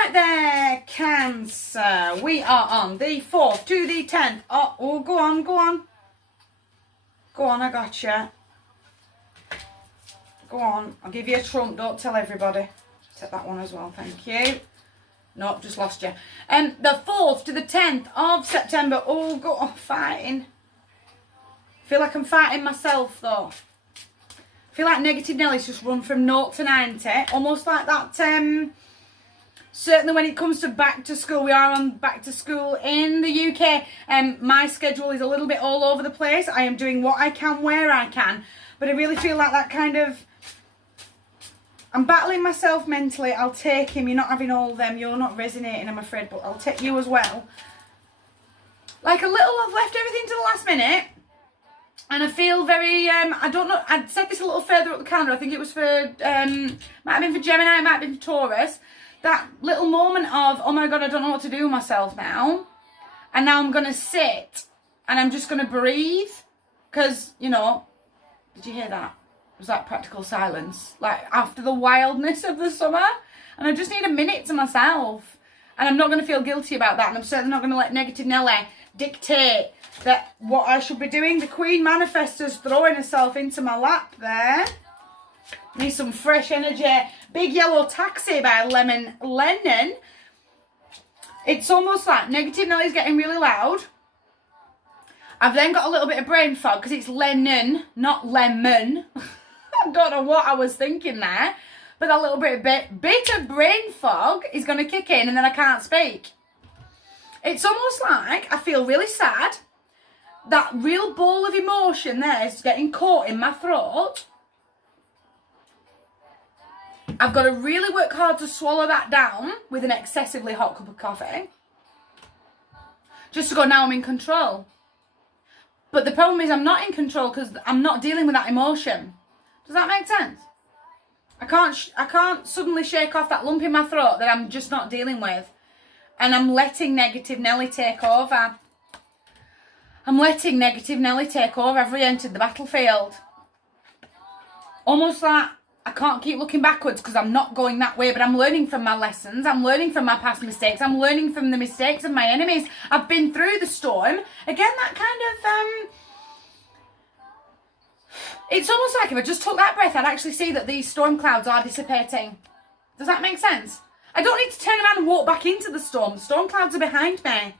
Right there, Cancer. We are on the 4th to the 10th. Oh, go on. Go on, I gotcha. Go on, I'll give you a trump, don't tell everybody. Take that one as well, thank you. Nope, just lost you. The 4th to the 10th of September. Oh, go on, fighting. Feel like I'm fighting myself, though. Feel like Negative Nelly's just run from 0 to 90. Almost like that, certainly when it comes to back to school, we are on back to school in the UK. My schedule is a little bit all over the place. I am doing what I can where I can. But I really feel like that kind of... I'm battling myself mentally. I'll take him. You're not having all of them. You're not resonating, I'm afraid. But I'll take you as well. Like a little, I've left everything to the last minute. And I feel very, I don't know, I'd said this a little further up the calendar. I think it was for, might have been for Gemini, might have been for Taurus. That little moment of, oh my God, I don't know what to do with myself now. And now I'm going to sit and I'm just going to breathe. Because, you know, did you hear that? It was that practical silence. Like after the wildness of the summer. And I just need a minute to myself. And I'm not going to feel guilty about that. And I'm certainly not going to let Negative Nelly dictate that what I should be doing. The Queen Manifestor's throwing herself into my lap there. Need some fresh energy. Big Yellow Taxi by Lennon. It's almost like Negative Nelly's getting really loud. I've then got a little bit of brain fog because it's Lennon, not lemon. I don't know what I was thinking there. But that little bit of brain fog is going to kick in and then I can't speak. It's almost like I feel really sad. That real ball of emotion there is getting caught in my throat. I've got to really work hard to swallow that down with an excessively hot cup of coffee. Just to go, now I'm in control. But the problem is I'm not in control because I'm not dealing with that emotion. Does that make sense? I can't suddenly shake off that lump in my throat that I'm just not dealing with. And I'm letting Negative Nelly take over. I'm letting Negative Nelly take over. I've re-entered the battlefield. Almost like I can't keep looking backwards because I'm not going that way, but I'm learning from my lessons. I'm learning from my past mistakes. I'm learning from the mistakes of my enemies. I've been through the storm. Again, that kind of... It's almost like if I just took that breath, I'd actually see that these storm clouds are dissipating. Does that make sense? I don't need to turn around and walk back into the storm. The storm clouds are behind me.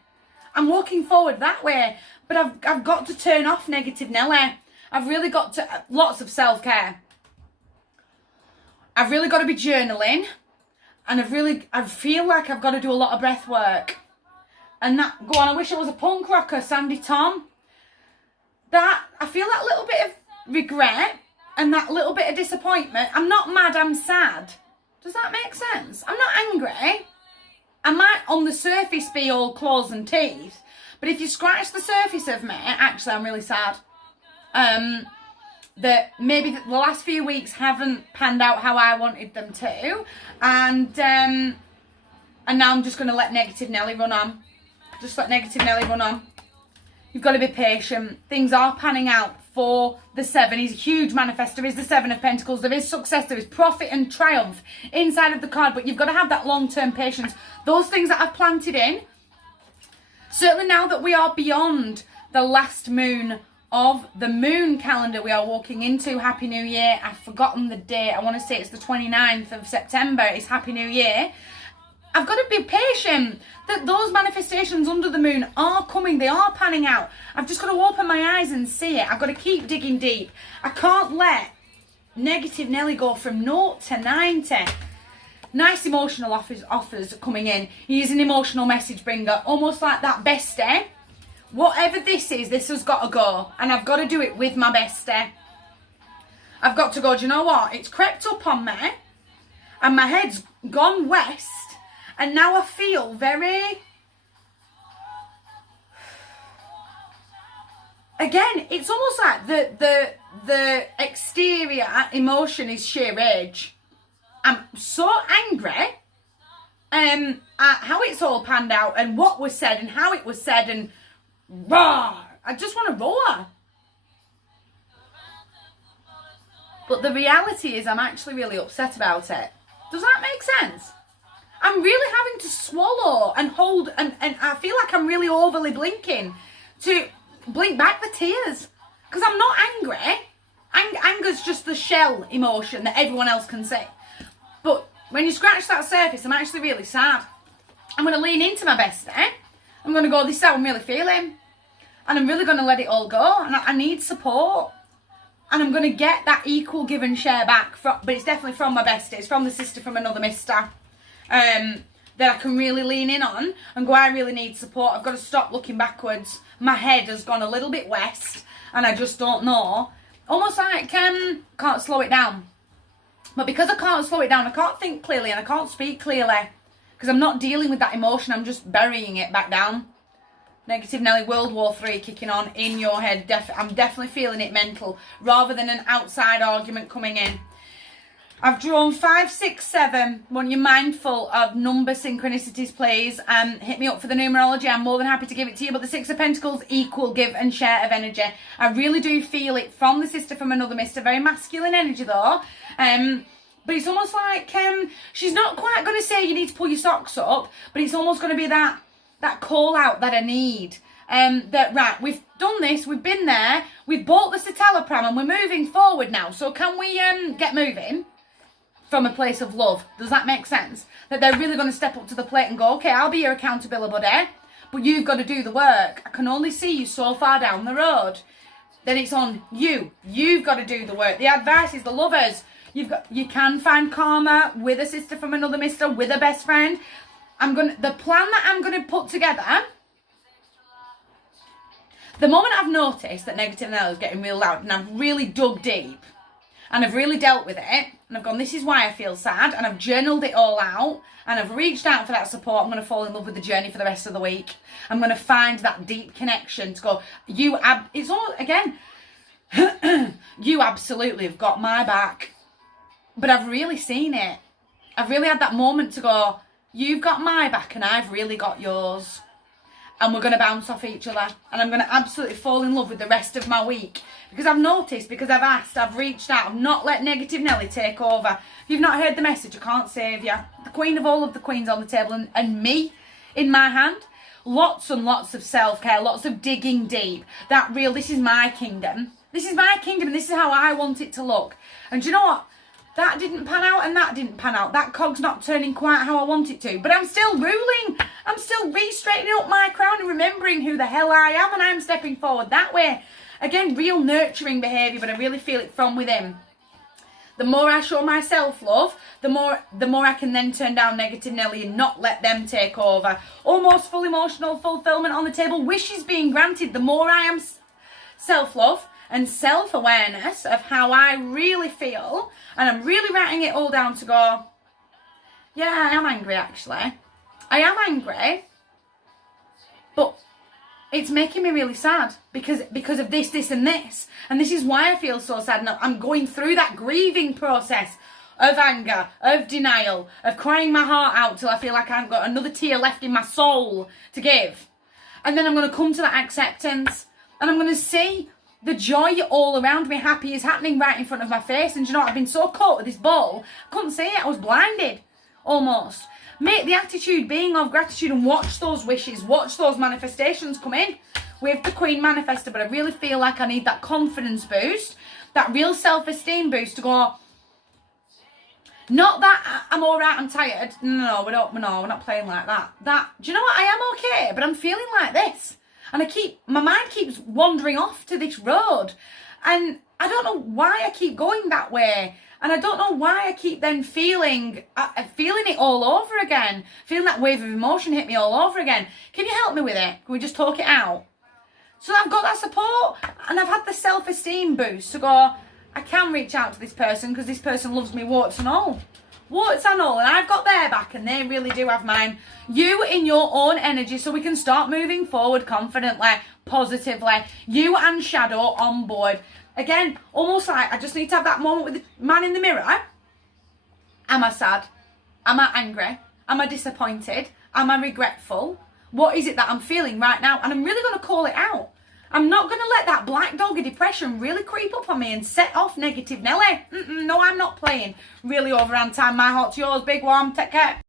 I'm walking forward that way. But I've got to turn off Negative Nelly. I've really got to... Lots of self-care. I've really got to be journaling. And I feel like I've got to do a lot of breath work. And that... Go on, I wish I was a punk rocker, Sandy Tom. That... I feel that little bit of regret and that little bit of disappointment. I'm not mad, I'm sad. Does that make sense? I'm not angry. I might on the surface be all claws and teeth, but if you scratch the surface of me, actually I'm really sad. That maybe the last few weeks haven't panned out how I wanted them to, and now I'm just going to let Negative Nelly run on. Just let Negative Nelly run on. You've got to be patient. Things are panning out for the 7. He's a huge manifestor. He's the 7 of Pentacles. There is success. There is profit and triumph inside of the card. But you've got to have that long-term patience. Those things that I've planted in. Certainly now that we are beyond the last moon of the moon calendar we are walking into. Happy New Year. I've forgotten the date. I want to say it's the 29th of September. It's Happy New Year. I've got to be patient that those manifestations under the moon are coming. They are panning out. I've just got to open my eyes and see it. I've got to keep digging deep. I can't let Negative Nelly go from 0 to 90. Nice emotional offers coming in. He's an emotional message bringer. Almost like that bestie. Whatever this is, this has got to go. And I've got to do it with my bestie. I've got to go, do you know what? It's crept up on me. And my head's gone west. And now I feel very... Again, it's almost like the exterior emotion is sheer rage. I'm so angry at how it's all panned out and what was said and how it was said and roar. I just want to roar. But the reality is I'm actually really upset about it. Does that make sense? I'm really having to swallow and hold, and I feel like I'm really overly blinking to blink back the tears. Because I'm not angry. Anger's just the shell emotion that everyone else can see. But when you scratch that surface, I'm actually really sad. I'm going to lean into my bestie. I'm going to go, this is how I'm really feeling. And I'm really going to let it all go. And I need support. And I'm going to get that equal give and share back. But it's definitely from my bestie. It's from the sister from another mister. That I can really lean in on and go, I really need support. I've got to stop looking backwards. My head has gone a little bit west and I just don't know. Almost like can't slow it down. But because I can't slow it down, I can't think clearly and I can't speak clearly. Because I'm not dealing with that emotion, I'm just burying it back down. Negative Nelly, World War III kicking on in your head. I'm definitely feeling it mental rather than an outside argument coming in. I've drawn 5, 6, 7. Want you mindful of number synchronicities, please. Hit me up for the numerology. I'm more than happy to give it to you. But the 6 of Pentacles, equal give and share of energy. I really do feel it from the sister from another mister. Very masculine energy though. But it's almost like she's not quite going to say you need to pull your socks up. But it's almost going to be that call out that I need. That right, we've done this, we've been there, we've bought the citalopram and we're moving forward now. So can we get moving? From a place of love. Does that make sense? That they're really going to step up to the plate and go, okay, I'll be your accountability buddy, but you've got to do the work. I can only see you so far down the road. Then it's on you. You've got to do the work. The advice is the lovers. You can find karma with a sister from another mister, with a best friend. The plan that I'm going to put together, the moment I've noticed that negative Nelly is getting real loud and I've really dug deep, and I've really dealt with it, and I've gone, this is why I feel sad, and I've journaled it all out, and I've reached out for that support. I'm going to fall in love with the journey for the rest of the week. I'm going to find that deep connection to go, it's all, again, you absolutely have got my back. But I've really seen it. I've really had that moment to go, you've got my back, and I've really got yours. And we're going to bounce off each other. And I'm going to absolutely fall in love with the rest of my week. Because I've noticed, because I've asked, I've reached out, I've not let negative Nelly take over. If you've not heard the message, I can't save you. The queen of all of the queens on the table and me in my hand. Lots and lots of self-care, lots of digging deep. This is my kingdom. This is my kingdom and this is how I want it to look. And do you know what? That didn't pan out and that didn't pan out. That cog's not turning quite how I want it to. But I'm still ruling. I'm still re-straightening up my crown and remembering who the hell I am, and I'm stepping forward that way. Again, real nurturing behaviour, but I really feel it from within. The more I show my self-love, the more I can then turn down negative Nelly and not let them take over. Almost full emotional fulfillment on the table. Wishes being granted. The more I am self-love and self-awareness of how I really feel, and I'm really writing it all down to go, yeah, I am angry actually. I am angry, but it's making me really sad because of this and this. And this is why I feel so sad. Now I'm going through that grieving process of anger, of denial, of crying my heart out till I feel like I haven't got another tear left in my soul to give. And then I'm going to come to that acceptance and I'm going to see the joy all around me. Happy is happening right in front of my face. And do you know what? I've been so caught with this ball, I couldn't see it. I was blinded almost. Make the attitude being of gratitude and watch those wishes, watch those manifestations come in. With the Queen Manifestor, but I really feel like I need that confidence boost, that real self-esteem boost to go, not that I'm all right, I'm tired. No, we're not playing like that. Do you know what? I am okay, but I'm feeling like this. And my mind keeps wandering off to this road. And I don't know why I keep going that way. And I don't know why I keep then feeling it all over again. Feeling that wave of emotion hit me all over again. Can you help me with it? Can we just talk it out? So I've got that support and I've had the self-esteem boost to go, I can reach out to this person because this person loves me warts and all. Warts and all. And I've got their back and they really do have mine. You in your own energy so we can start moving forward confidently, positively. You and Shadow on board. Again, almost like I just need to have that moment with the man in the mirror. Am I sad? Am I angry? Am I disappointed? Am I regretful? What is it that I'm feeling right now? And I'm really going to call it out. I'm not going to let that black dog of depression really creep up on me and set off negative Nelly. No, I'm not playing. Really overhand time. My heart's yours. Big one. Take care.